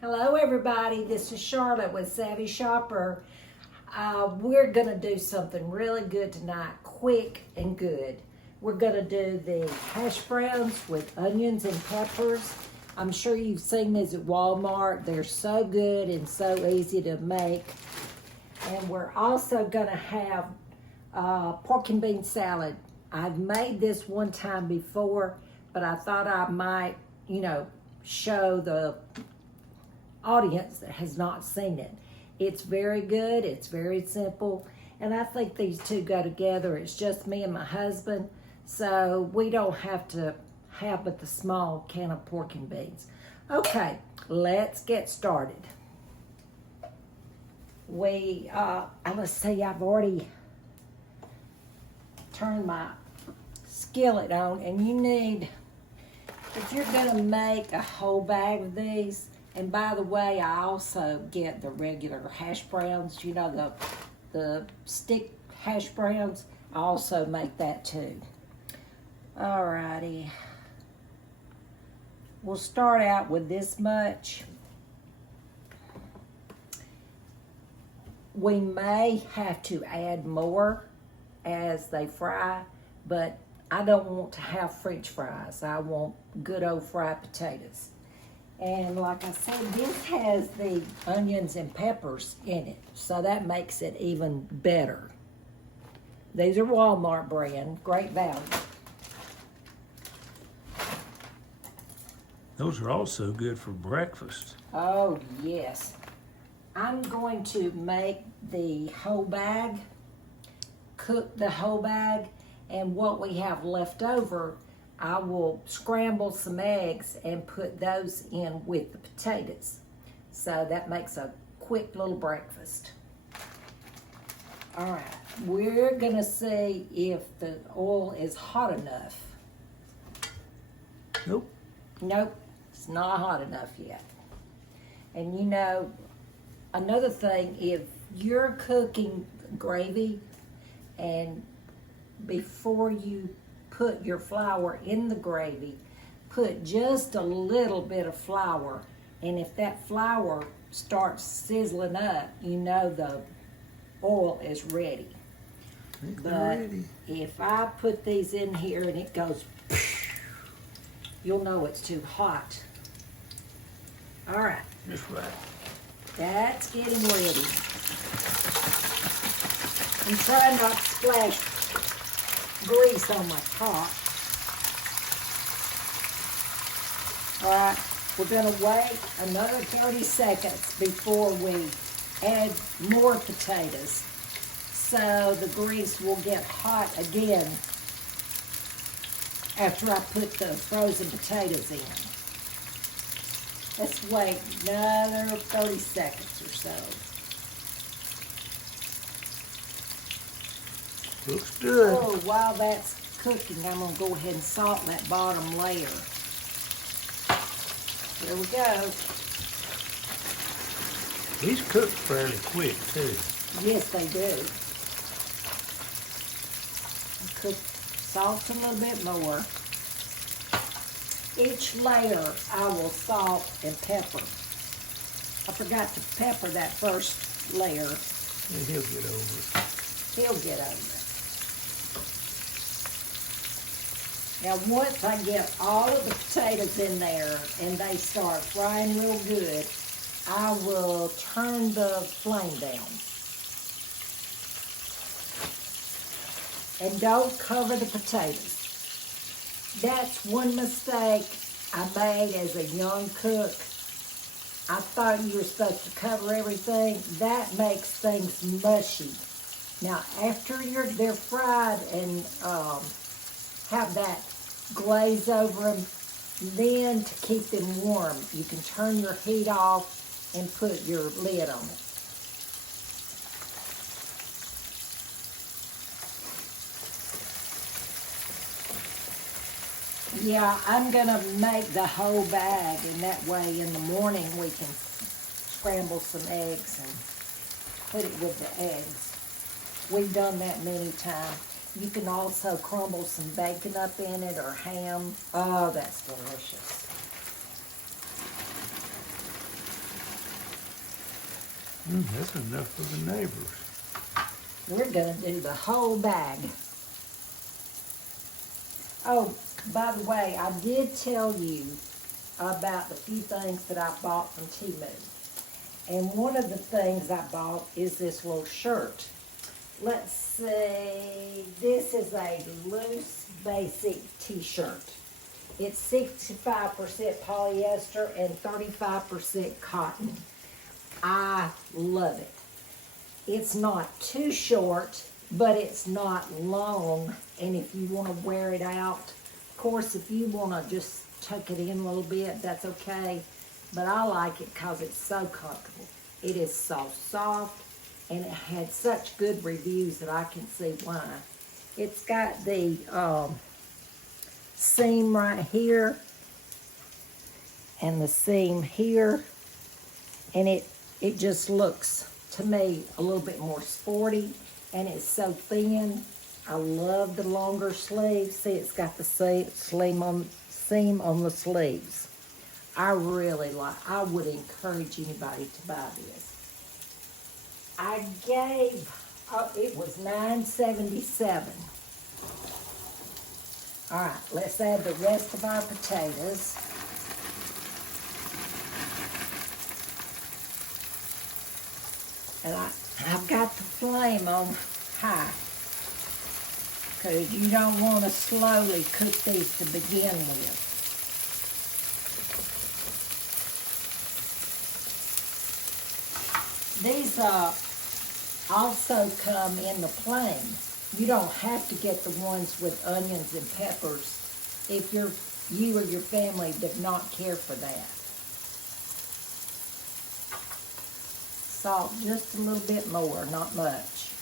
Hello everybody, this is Charlotte with Savvy Shopper. We're going to do something really good tonight, quick and good. We're going to do the hash browns with onions and peppers. I'm sure you've seen these at Walmart. They're so good and so easy to make. And we're also going to have pork and bean salad. I've made this one time before, but I thought I might, show the audience that has not seen it. It's very good, it's very simple, and I think these two go together. It's just me and my husband, so we don't have to have but the small can of pork and beans. Okay, let's get started. Let's see, I've already turned my skillet on, and you need, if you're gonna make a whole bag of these, and by the way, I also get the regular hash browns, the stick hash browns. I also make that too. Alrighty. We'll start out with this much. We may have to add more as they fry, but I don't want to have French fries. I want good old fried potatoes. And like I said, this has the onions and peppers in it, so that makes it even better. These are Walmart brand, great value. Those are also good for breakfast. Oh, yes. I'm going to make the whole bag, cook the whole bag, and what we have left over, I will scramble some eggs and put those in with the potatoes. So that makes a quick little breakfast. All right, we're gonna see if the oil is hot enough. Nope. Nope, it's not hot enough yet. And another thing, if you're cooking gravy and before you put your flour in the gravy, put just a little bit of flour, and if that flour starts sizzling up, the oil is ready. But if I put these in here and it goes, you'll know it's too hot. All right. Just right. That's getting ready. I'm trying not to splash grease on my top. All right, we're gonna wait another 30 seconds before we add more potatoes, so the grease will get hot again after I put the frozen potatoes in. Let's wait another 30 seconds or so. Looks good. Oh, while that's cooking, I'm going to go ahead and salt that bottom layer. There we go. These cook fairly quick, too. Yes, they do. Cook salt a little bit more. Each layer I will salt and pepper. I forgot to pepper that first layer. Yeah, he'll get over it. He'll get over it. Now, once I get all of the potatoes in there and they start frying real good, I will turn the flame down. And don't cover the potatoes. That's one mistake I made as a young cook. I thought you were supposed to cover everything. That makes things mushy. Now, after they're fried and have that glaze over them, then to keep them warm, you can turn your heat off and put your lid on it. Yeah, I'm gonna make the whole bag, and that way in the morning we can scramble some eggs and put it with the eggs. We've done that many times. You can also crumble some bacon up in it or ham. Oh, that's delicious. That's enough for the neighbors. We're gonna do the whole bag. Oh, by the way, I did tell you about the few things that I bought from Temu. And one of the things I bought is this little shirt. Let's see, this is a loose basic t-shirt. It's 65% polyester and 35% cotton. I love it. It's not too short, but it's not long. And if you want to wear it out, of course, if you want to just tuck it in a little bit, that's okay. But I like it because it's so comfortable. It is so soft, and it had such good reviews that I can see why. It's got the seam right here and the seam here, and it just looks to me a little bit more sporty, and it's so thin. I love the longer sleeves. See, it's got the seam on the sleeves. I really like, I would encourage anybody to buy this. I gave, it was $9.77. All right, let's add the rest of our potatoes. And I've got the flame on high, because you don't want to slowly cook these to begin with. These also come in the plain. You don't have to get the ones with onions and peppers if you or your family do not care for that. Salt just a little bit more, not much.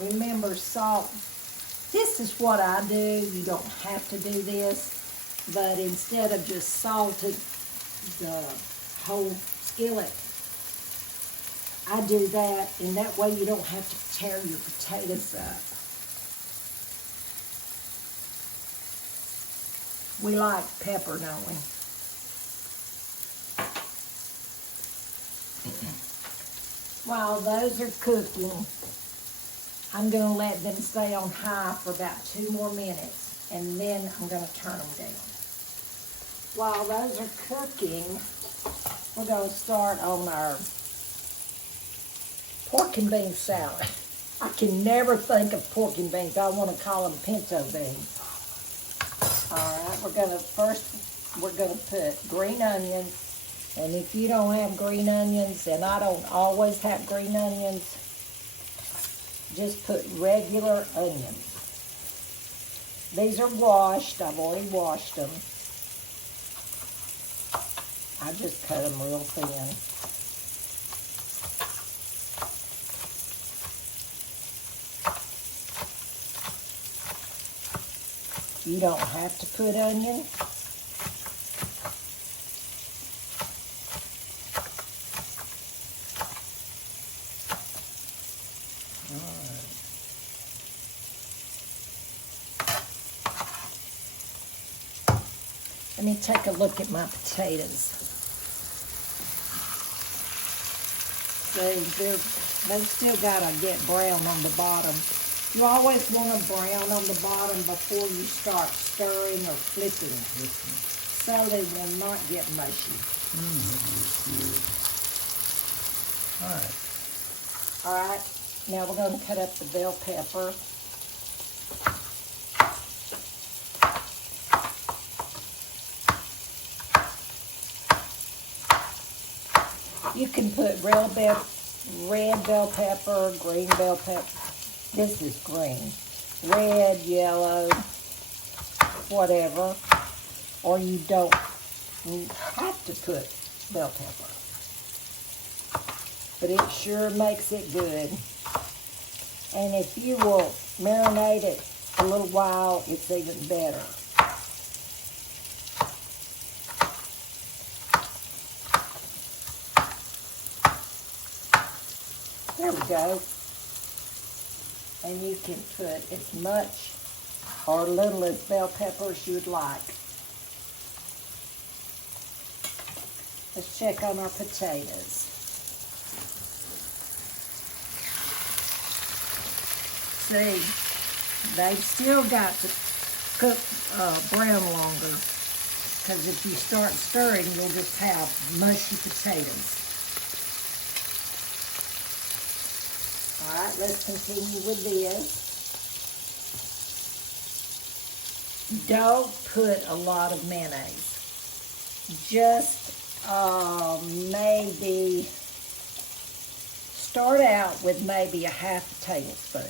Remember, salt, this is what I do. You don't have to do this, but instead of just salting the whole skillet, I do that, and that way you don't have to tear your potatoes up. We like pepper, don't we? While those are cooking, I'm going to let them stay on high for about 2 more minutes, and then I'm going to turn them down. While those are cooking, we're going to start on our pork and bean salad. I can never think of pork and beans. I want to call them pinto beans. All right, we're going to put green onions. And if you don't have green onions, and I don't always have green onions, just put regular onions. These are washed. I've already washed them. I just cut them real thin. You don't have to put onion. Let me take a look at my potatoes. See, they've still got to get brown on the bottom. You always want to brown on the bottom before you start stirring or flipping, so they will not get mushy. All right. All right, now we're going to cut up the bell pepper. You can put red bell pepper, green bell pepper. This is green. Red, yellow, whatever. Or you don't have to put bell pepper. But it sure makes it good. And if you will marinate it a little while, it's even better. There we go. And you can put as much or little as bell peppers you'd like. Let's check on our potatoes. see, they've still got to cook brown longer, because if you start stirring, you'll just have mushy potatoes. All right, let's continue with this. Don't put a lot of mayonnaise. Just maybe start out with maybe a half a tablespoon.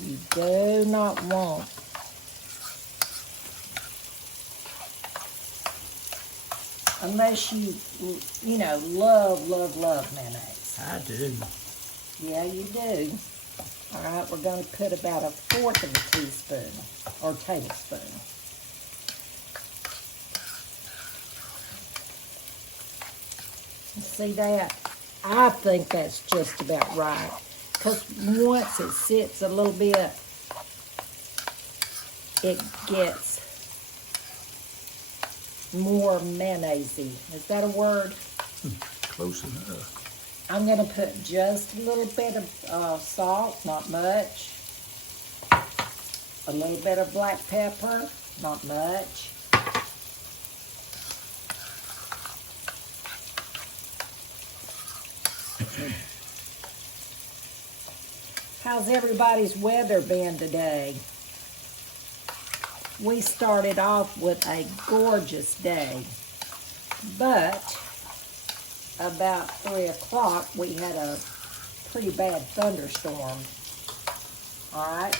You do not want unless you know, love mayonnaise. I do. Yeah, you do. All right, we're going to put about 1/4 of a teaspoon or tablespoon. See that? I think that's just about right. Because once it sits a little bit, it gets more mayonnaise-y. Is that a word? Close enough. I'm going to put just a little bit of salt, not much. A little bit of black pepper, not much. How's everybody's weather been today? We started off with a gorgeous day, but about 3 o'clock we had a pretty bad thunderstorm. All right,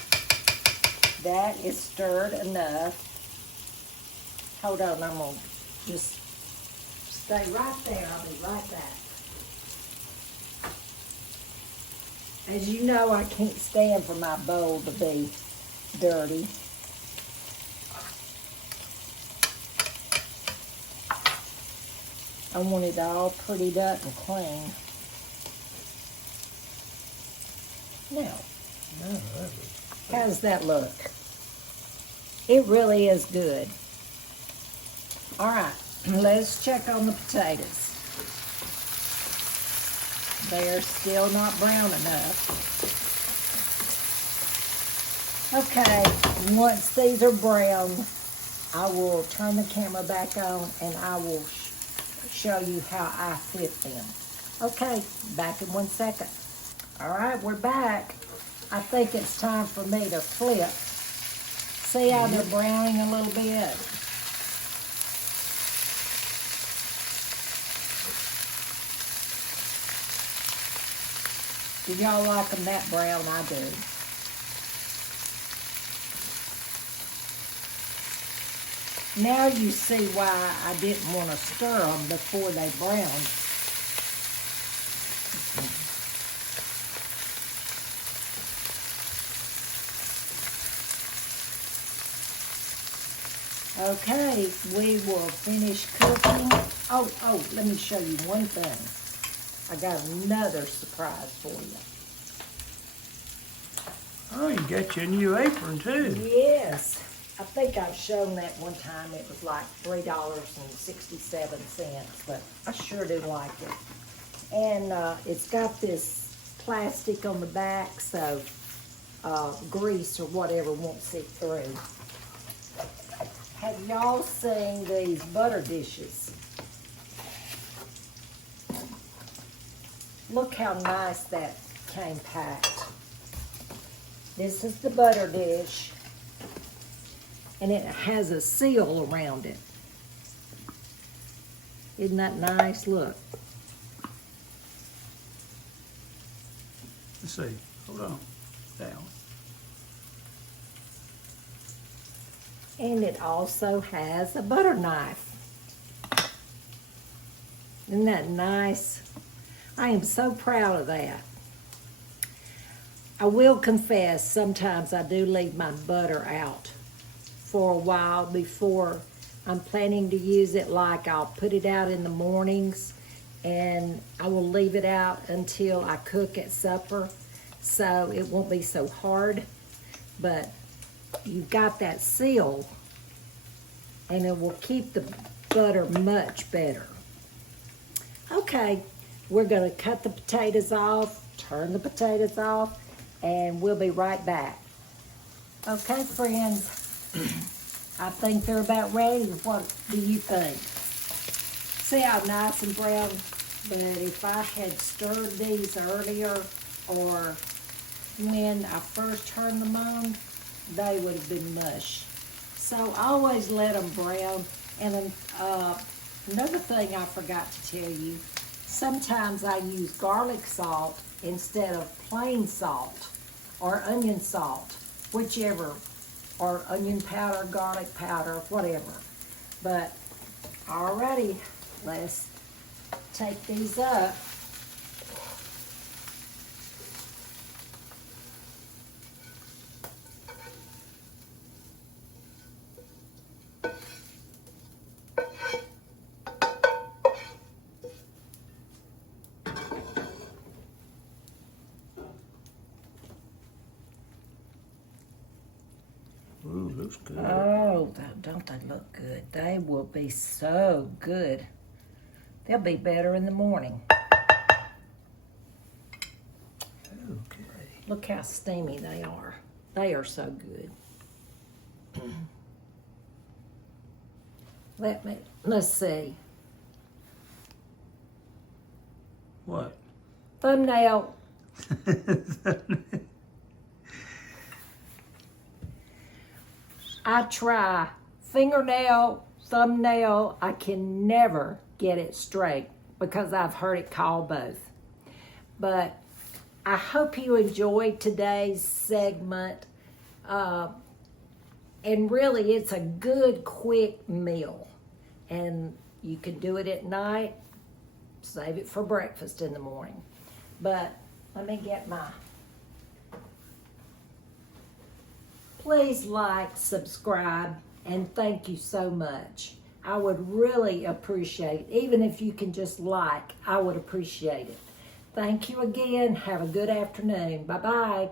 that is stirred enough. Hold on, I'm gonna just stay right there. I'll be right back. As you know, I can't stand for my bowl to be dirty. I want it all prettied up and clean. Now, how's that look? It really is good. All right, let's check on the potatoes. They're still not brown enough. Okay, once these are brown, I will turn the camera back on and I will show you how I flip them. Okay, back in 1 second. All right, we're back. I think it's time for me to flip. See how they're browning a little bit? Do y'all like them that brown? I do. Now you see why I didn't want to stir them before they browned. Okay, we will finish cooking. Oh, let me show you one thing. I got another surprise for you. Oh, you got your new apron too. Yes. I think I've shown that one time. It was like $3.67, but I sure do like it. And it's got this plastic on the back, so grease or whatever won't seep through. Have y'all seen these butter dishes? Look how nice that came packed. This is the butter dish, and it has a seal around it. Isn't that nice? Look. Let's see. Hold on. Down. And it also has a butter knife. Isn't that nice? I am so proud of that. I will confess, sometimes I do leave my butter out for a while before I'm planning to use it. Like I'll put it out in the mornings and I will leave it out until I cook at supper so it won't be so hard. But you've got that seal, and it will keep the butter much better. Okay, we're gonna cut the potatoes off, turn the potatoes off, and we'll be right back. Okay, friends, I think they're about ready. What do you think? See how nice and brown? But if I had stirred these earlier or when I first turned them on, they would have been mush. So always let them brown. And another thing I forgot to tell you, sometimes I use garlic salt instead of plain salt or onion salt, whichever, or onion powder, garlic powder, whatever. But alrighty, let's take these up. Ooh, looks good. Oh, don't they look good? They will be so good. They'll be better in the morning. Okay. Look how steamy they are. They are so good. Let's see. What? Thumbnail. I try fingernail, thumbnail. I can never get it straight because I've heard it called both. But I hope you enjoyed today's segment. And really, it's a good, quick meal. And you can do it at night, save it for breakfast in the morning. But let me get my... Please like, subscribe, and thank you so much. I would really appreciate it. Even if you can just like, I would appreciate it. Thank you again. Have a good afternoon. Bye-bye.